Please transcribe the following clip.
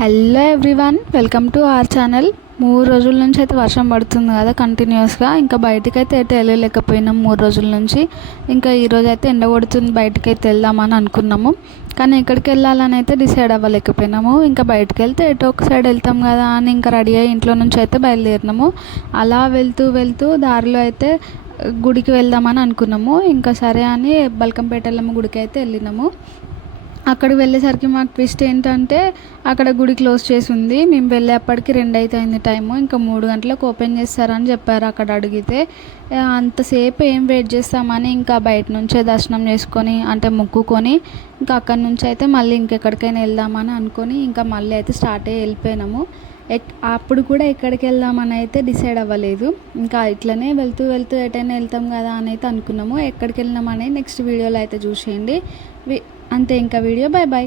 Hello everyone, welcome to our channel. 3 రోజుల నుంచి అయితే వర్షం పడుతుంది కదా కంటిన్యూస్గా. ఇంకా బయటకైతే ఎటు వెళ్ళలేకపోయినాం 3 రోజుల నుంచి. ఇంకా ఈరోజు అయితే ఎండ కొడుతుంది, బయటకైతే వెళ్దామని అనుకున్నాము. కానీ ఎక్కడికి వెళ్ళాలని అయితే డిసైడ్ అవ్వలేకపోయినాము. ఇంకా బయటకు వెళ్తే ఎటో ఒక సైడ్ వెళ్తాం కదా అని ఇంకా రెడీ అయ్యి ఇంట్లో నుంచి అయితే బయలుదేరినాము. అలా వెళ్తూ దారిలో అయితే గుడికి వెళ్దామని అనుకున్నాము. ఇంకా సరే అని బల్కంపేటలమ్మ గుడికి అయితే వెళ్ళినాము. అక్కడికి వెళ్ళేసరికి మాకు ట్విస్ట్ ఏంటంటే అక్కడ గుడి క్లోజ్ చేసి ఉంది. మేము వెళ్ళేప్పటికి 2 అయింది టైము. ఇంకా 3 గంటలకు ఓపెన్ చేస్తారని చెప్పారు అక్కడ అడిగితే. అంతసేపు ఏం వెయిట్ చేస్తామని ఇంకా బయట నుంచే దర్శనం చేసుకొని అంటే మొక్కుకొని ఇంకా అక్కడి నుంచి అయితే మళ్ళీ ఇంకెక్కడికైనా వెళ్దామని అనుకొని ఇంకా మళ్ళీ అయితే స్టార్ట్ అయ్యి వెళ్ళిపోయినాము. అప్పుడు కూడా ఎక్కడికి వెళ్దామని అయితే డిసైడ్ అవ్వలేదు. ఇంకా ఇట్లనే వెళ్తూ ఎటైనా వెళ్తాం కదా అని అయితే అనుకున్నాము. ఎక్కడికి వెళ్ళినామని నెక్స్ట్ వీడియోలో అయితే చూసేయండి. అంతే, ఇంకా వీడియో. Bye bye.